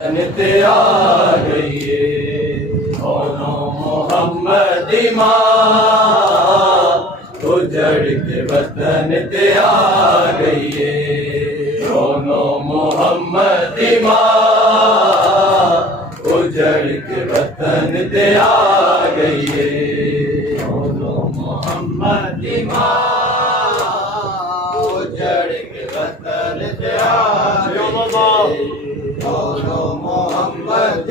नित्य आ गई दोनों मोहम्मद उजड़ के वतन ते आ गई दोनों मोहम्मद उजड़ के वतन ते आ गई दोनों मोहम्मद उजड़ के वतन ते आ गई दोनों मोहम्मद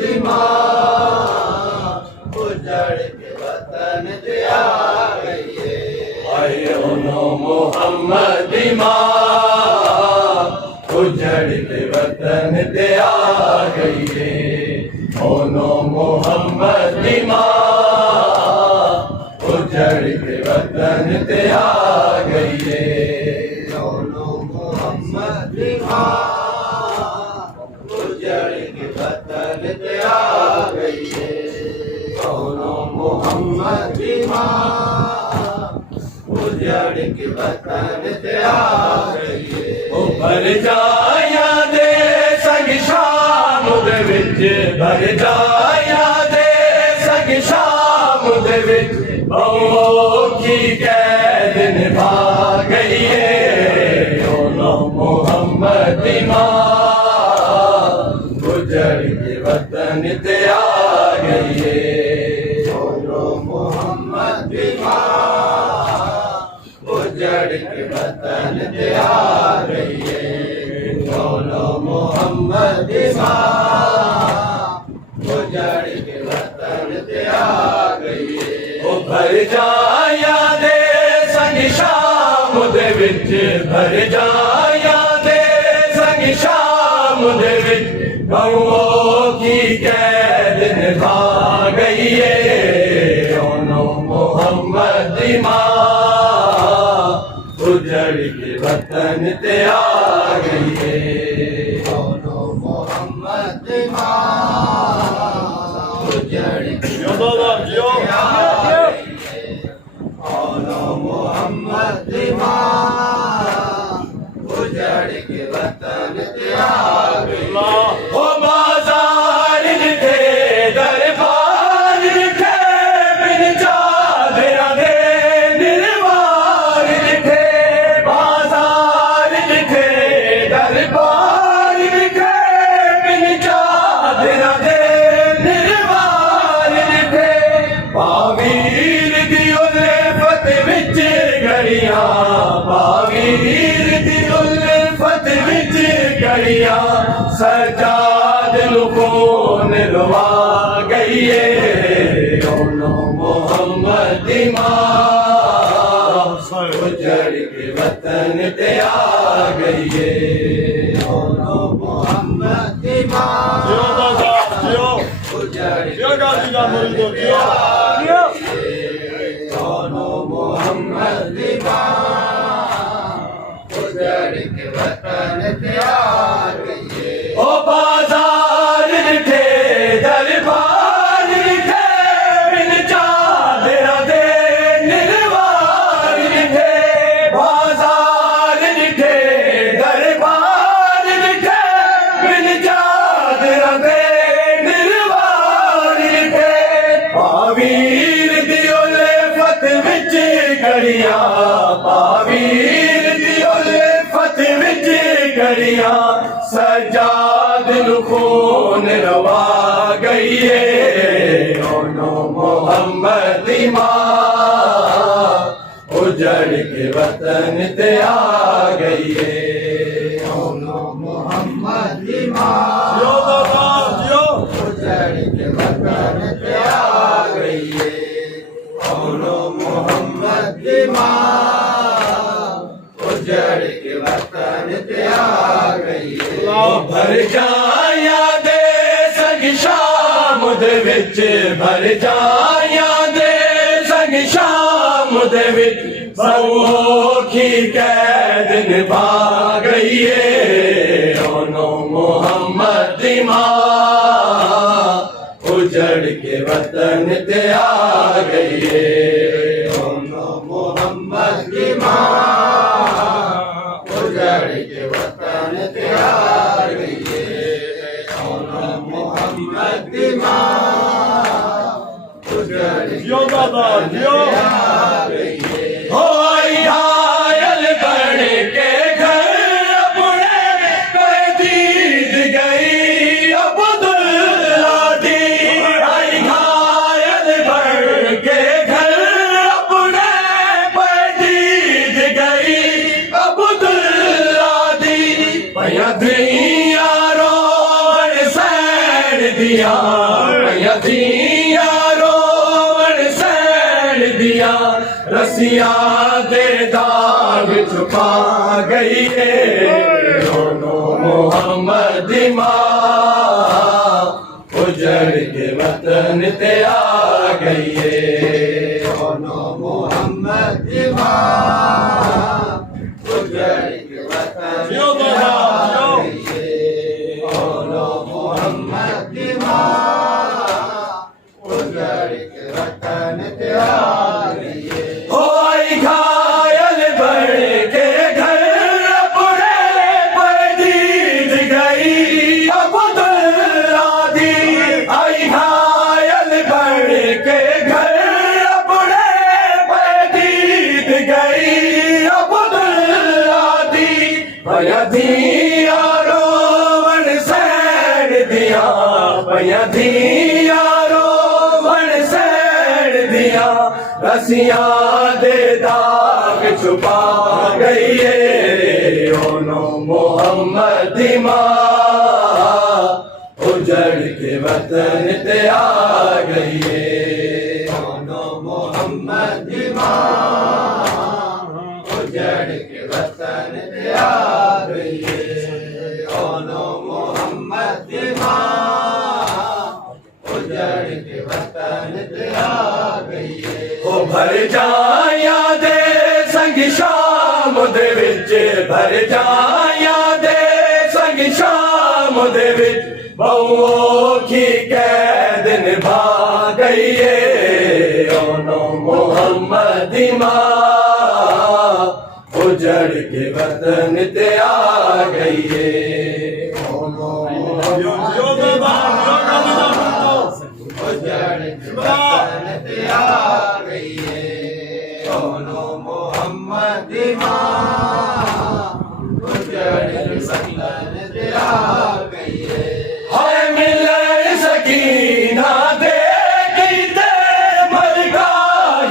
उजड़ के वतन ते आ गई आए दोनों मोहम्मद उजड़ के वतन ते आ गई दोनों मोहम्मद उजड़ के वतन ते आ गई दोनों मोहम्मद उजड़ के वतन ते आ गई दोनों मोहम्मद उजड़ के वतन ते आ गई भर जाया दे संग शाम दे विच भर जाया दे संग शाम दे विच औखी कैद निभा गई दोनों मोहम्मद उजड़ के वतन ते आ गई दोनों मोहम्मद उजड़ के वतन ते आ गई दोनों मोहम्मद उजड़ के वतन ते आ गई भर जाया दे संग शाम दे विच भर जाया दे संग शाम दे विच गौओं की कैद निभा गई दोनों मोहम्मद उजड़ के वतन ते आ गई दोनों मोहम्मद उजड़ के वतन ते आ गई दोनों मोहम्मद उजड़ के वतन ते आ गई ओ बाजार लिखे दरबार लिखे बिन चादरा दे निर्वार लिखे बाजार लिखे दरबार लिखे बिन चादरा दे निर्वार लिखे पावीर दी उल्फत विच घड़ियां पावीर दी उल्फत विच घड़ियां सजाद लुकोन लवा गई दोनों मोहम्मद उजड़ के वतन ते आ गई दोनों मोहम्मद उजड़ के वतन ते आ गई दोनों मोहम्मद उजड़ के वतन ते आ गई ओ बाजार लिखे दरबार लिखे बिन चादरा दे निर्वार लिखे बाजार लिखे दरबार लिखे बिन चादरा दे निर्वार लिखे पावीर दी उल्फत विच घड़ियां पावीर दी उल्फत विच घड़ियां सजाद खून रवा गई दोनों मोहम्मद उजड़ के वतन ते आ गई दोनों मोहम्मद उजड़ के वतन ते आ गई दोनों मोहम्मद उजड़ के वतन ते आ गई भर जाया दे संग शाम दे विच भर जाया दे संग शाम दे विच औखी कैद निभा गई दोनों मोहम्मद उजड़ के वतन ते आ गई दोनों मोहम्मद उजड़ के वतन ते आ गई मोहम्मद दी मां उजड़ जियो दादा जियो हो घायल बन के घर अपने पैदीद गई अब्दुल्ला दी आई घायल बन के घर अपने पैदीद गई अब्दुल्ला दी भैया धिया रोवन सैन दिया भैया धिया रोवन सैन दिया रसिया दे दाग छुपा गई है दोनों मोहम्मद मां उजड़ के वतन ते आ गई है दोनों मोहम्मद मां उजड़ के वतन जियो दादा जियो दोनों मोहम्मद मां उजड़ के वतन ते आ गई है होई घायल बन के घर अपने पैदीद गई अब्दुल्ला दी आई घायल बन के घर अपने पैदीद गई अब्दुल्ला दी भैया धिया रोवन सैन दिया भैया धिया रोवन सैन दिया रसिया दे दाग छुपा गई है दोनों मोहम्मद मां उजड़ के वतन ते आ गई है दोनों मोहम्मद मां उजड़ के वतन ते आ गई है दोनों मोहम्मद मां उजड़ के वतन ते आ गई है ओ भर जाया दे संग शाम दे विच भर जाया दे संग शाम दे विच बहुओं की कैद निभा गई है दोनों मोहम्मद मां उजड़ के वतन ते आ गई है दोनों जियो दादा उजड़ के वतन ते आ गई है दोनों मोहम्मद मां उजड़ के वतन ते आ गई है हाय मिलन सकीना देखी ते मर का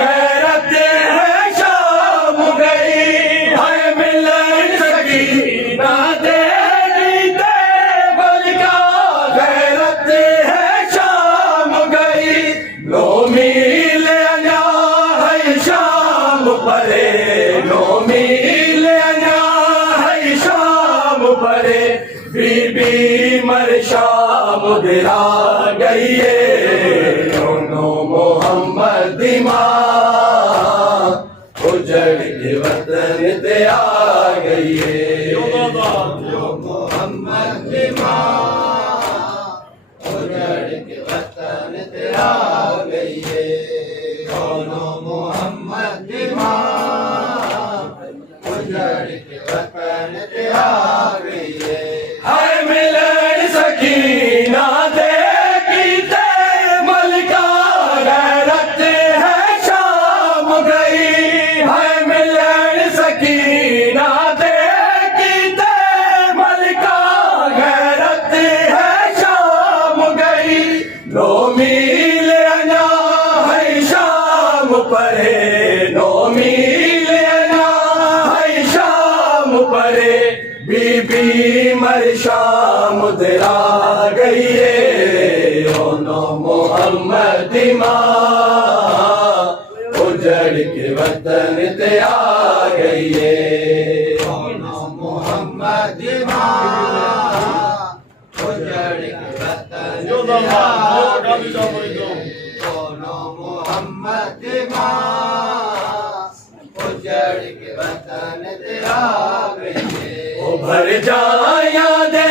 गैरत है शाम गई हाय मिलन सकीना देखी ते मर का गैरत है शाम गई लो मील अना है शाम परे लो मील अना है शाम परे बीबी मर शाम दिला गई है दोनों मोहम्मद मां उजड़ के वतन ते आ गई है मोहम्मद मां उजड़ के वतन ते आ गई है दोनों मोहम्मद मां उजड़ के वतन ते आ गई है हाय मिलन सकीना देखी ते मलका गैरत है शाम गई हाय मिलन सकीना देखी ते मलका गैरत है शाम गई लो मील अना है शाम परे लो मील अना है शाम परे बीबी मर शाम दिला गई है दोनों मोहम्मद मां उजड़ के वतन ते आ गई है दोनों मोहम्मद मां उजड़ के वतन जियो ते दादा आ जियो गई दादा है दोनों मोहम्मद मां उजड़ के वतन ते आ गई है ओ भर जाया दे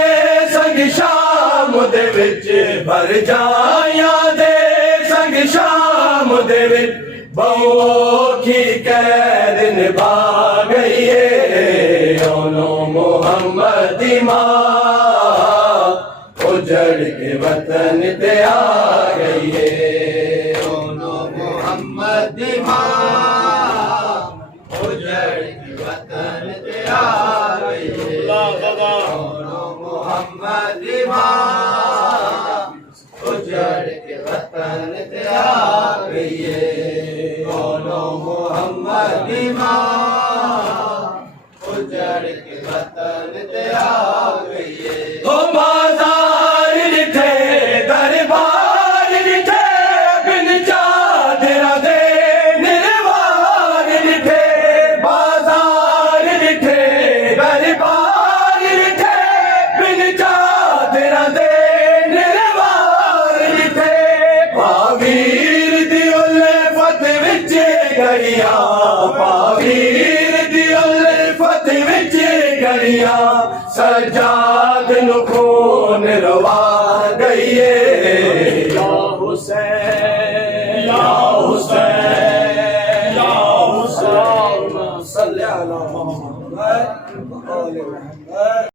संग शाम दे विच भर जाया दे संग शाम दे विच बहुओं की कैद निभा गई है दोनों मोहम्मद मां उजड़ के वतन ते आ गई है। दोनों मोहम्मद दी मां उजड़ के वतन ते आ गई है। दोनों मोहम्मद दी मां उजड़ के वतन ते आ गई है। दोनों मोहम्मद दी मां उजड़ के वतन ते आ गई है। ओ बाजार दिखे दरबार दिखे बिन चादरा दे निर्वार दिखे। बाजार दिखे दरबार दिखे बिन चादरा दे निर्वार दिखे। पावीर दी उल्फत विच घड़िया पावीर दी उल्फत विच घड़िया सजाद नु खून रवा गई है। या हुसैन या हुसैन या हुसैन सल्लल्लाहु अलैहि वसल्लम।